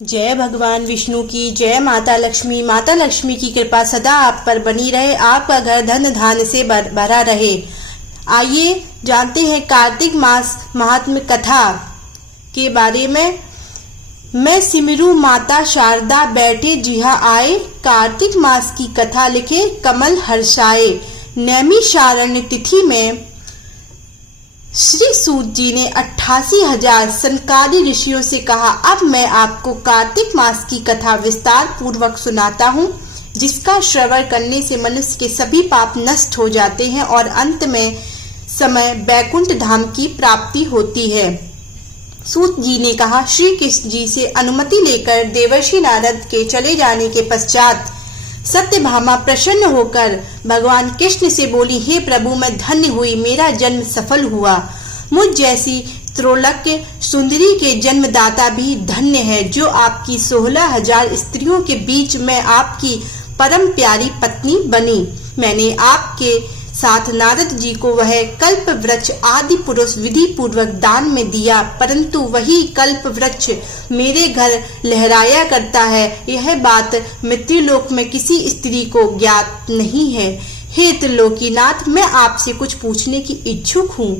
जय भगवान विष्णु की जय। माता लक्ष्मी की कृपा सदा आप पर बनी रहे। आपका घर धन धान्य से भरा रहे। आइए जानते हैं कार्तिक मास महात्म्य कथा के बारे में। मैं सिमरू माता शारदा बैठे जिहा आए, कार्तिक मास की कथा लिखे कमल हर्षाए। नैमिषारण्य तिथि में श्री सूत जी ने 88,000 सनकादि ऋषियों से कहा, अब मैं आपको कार्तिक मास की कथा विस्तार पूर्वक सुनाता हूँ, जिसका श्रवण करने से मनुष्य के सभी पाप नष्ट हो जाते हैं और अंत में समय बैकुंठ धाम की प्राप्ति होती है। सूत जी ने कहा, श्री कृष्ण जी से अनुमति लेकर देवर्षि नारद के चले जाने के पश्चात सत्यभामा प्रसन्न होकर भगवान कृष्ण से बोली, हे प्रभु, मैं धन्य हुई, मेरा जन्म सफल हुआ। मुझ जैसी त्रैलोक्य सुंदरी के जन्मदाता भी धन्य है, जो आपकी 16,000 स्त्रियों के बीच में आपकी परम प्यारी पत्नी बनी। मैंने आपके साथ नारद जी को वह कल्प वृक्ष आदि पुरुष विधि पूर्वक दान में दिया, परंतु वही कल्प वृक्ष मेरे घर लहराया करता है। यह बात मृत्युलोक में किसी स्त्री को ज्ञात नहीं है। हे त्रिलोकीनाथ, मैं आपसे कुछ पूछने की इच्छुक हूँ।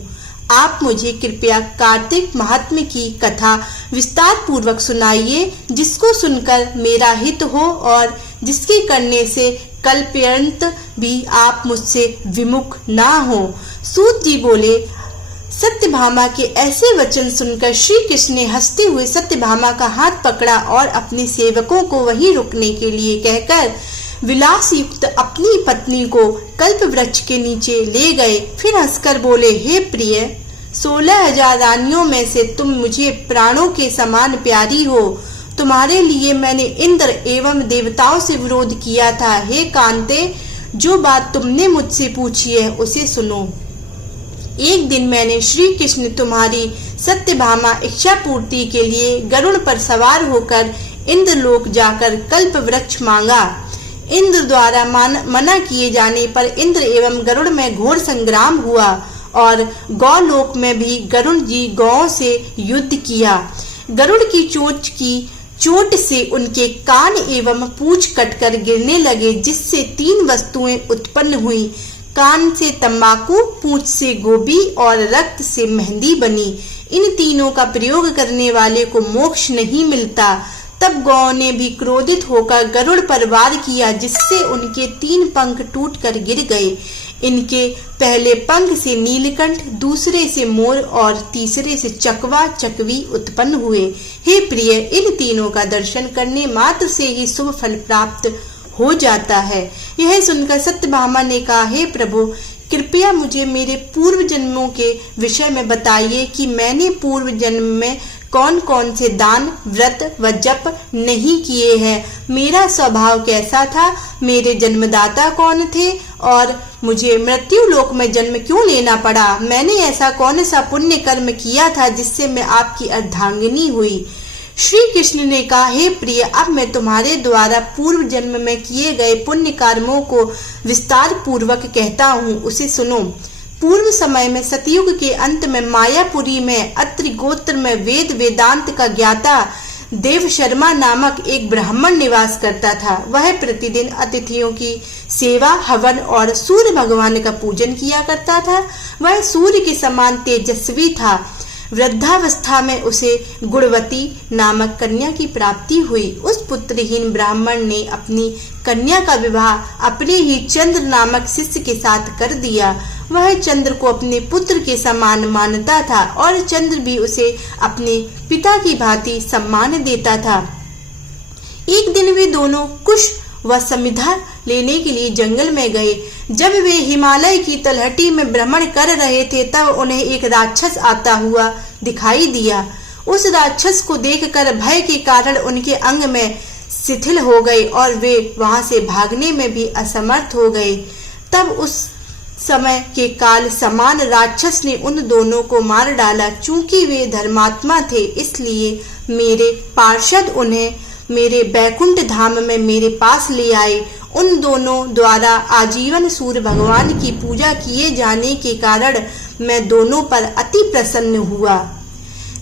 आप मुझे कृपया कार्तिक महात्म्य की कथा विस्तार पूर्वक सुनाइए, जिसको सुनकर मेरा हित हो और जिसके करने से कल्पांत भी आप मुझसे विमुख ना हो। सूत जी बोले, सत्यभामा के ऐसे वचन सुनकर श्री कृष्ण ने हंसते हुए सत्यभामा का हाथ पकड़ा और अपने सेवकों को वहीं रुकने के लिए कहकर विलास युक्त अपनी पत्नी को कल्प वृक्ष के नीचे ले गए। फिर हंसकर बोले, हे प्रिय, 16,000 रानियों में से तुम मुझे प्राणों के समान प्यारी हो। तुम्हारे लिए मैंने इंद्र एवं देवताओं से विरोध किया था। हे कांते, जो बात तुमने मुझसे पूछी है उसे सुनो। एक दिन मैंने श्री कृष्ण तुम्हारी सत्यभामा इच्छा पूर्ति के लिए गरुड़ पर सवार होकर इंद्रलोक जाकर कल्प वृक्ष मांगा। इंद्र द्वारा मना किए जाने पर इंद्र एवं गरुड़ में घोर संग्राम हुआ और गौलोक में भी गरुड़ जी गौओं से युद्ध किया। गरुड़ की चोट से उनके कान एवं पूंछ कटकर गिरने लगे, जिससे 3 वस्तुएं उत्पन्न हुई। कान से तंबाकू, पूंछ से गोभी और रक्त से मेहंदी बनी। इन तीनों का प्रयोग करने वाले को मोक्ष नहीं मिलता। तब गौ ने भी क्रोधित होकर गरुड़ पर वार किया, जिससे उनके 3 पंख टूटकर गिर गए। इनके पहले पंख से नीलकंठ, दूसरे से मोर और तीसरे से चकवा चकवी उत्पन्न हुए। हे प्रिय, इन तीनों का दर्शन करने मात्र से ही शुभ फल प्राप्त हो जाता है। यह सुनकर सत्यभामा ने कहा, हे प्रभु, कृपया मुझे मेरे पूर्व जन्मों के विषय में बताइए कि मैंने पूर्व जन्म में कौन कौन से दान, व्रत व जप नहीं किए हैं। मेरा स्वभाव कैसा था, मेरे जन्मदाता कौन थे और मुझे मृत्यु लोक में जन्म क्यों लेना पड़ा। मैंने ऐसा कौन सा पुण्य कर्म किया था जिससे मैं आपकी अर्धांगिनी हुई। श्री कृष्ण ने कहा, हे प्रिय, अब मैं तुम्हारे द्वारा पूर्व जन्म में किए गए पुण्य कर्मों को विस्तार पूर्वक कहता हूँ, उसे सुनो। पूर्व समय में सतयुग के अंत में मायापुरी में अत्रि गोत्र में वेद वेदांत का ज्ञाता देव शर्मा नामक एक ब्राह्मण निवास करता था। वह प्रतिदिन अतिथियों की सेवा, हवन और सूर्य भगवान का पूजन किया करता था। वह सूर्य के समान तेजस्वी था। वृद्धावस्था में उसे गुणवती नामक कन्या की प्राप्ति हुई। उस पुत्रहीन ब्राह्मण ने अपनी कन्या का विवाह अपने ही चंद्र नामक शिष्य के साथ कर दिया। वह चंद्र को अपने पुत्र के समान मानता था और चंद्र भी उसे अपने पिता की भांति सम्मान देता था। एक दिन वे दोनों कुश व समिधा लेने के लिए जंगल में गए। जब वे हिमालय की तलहटी में भ्रमण कर रहे थे, तब उन्हें एक राक्षस आता हुआ दिखाई दिया। उस राक्षस को देखकर भय के कारण उनके अंग में शिथिल हो गए और वे वहां से भागने में भी असमर्थ हो गए। तब उस समय के काल समान राक्षस ने उन दोनों को मार डाला। चूंकि वे धर्मात्मा थे, इसलिए मेरे पार्षद उन्हें मेरे बैकुंठ धाम में मेरे पास ले आए। उन दोनों द्वारा आजीवन सूर्य भगवान की पूजा किए जाने के कारण मैं दोनों पर अति प्रसन्न हुआ।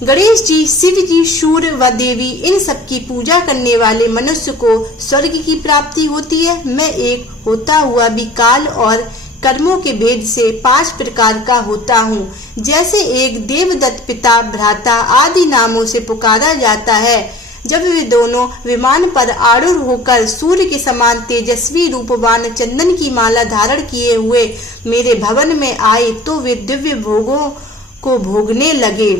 गणेश जी, शिव जी, सूर्य व देवी, इन सब की पूजा करने वाले मनुष्य को स्वर्ग की प्राप्ति होती है। मैं एक होता हुआ भी काल और कर्मों के भेद से 5 प्रकार का होता हूँ। जैसे एक देवदत्त, पिता, भ्राता आदि नामों से पुकारा जाता है। जब वे दोनों विमान पर आरूढ़ होकर सूर्य के समान तेजस्वी रूपवान चंदन की माला धारण किए हुए मेरे भवन में आए तो वे दिव्य भोगों को भोगने लगे।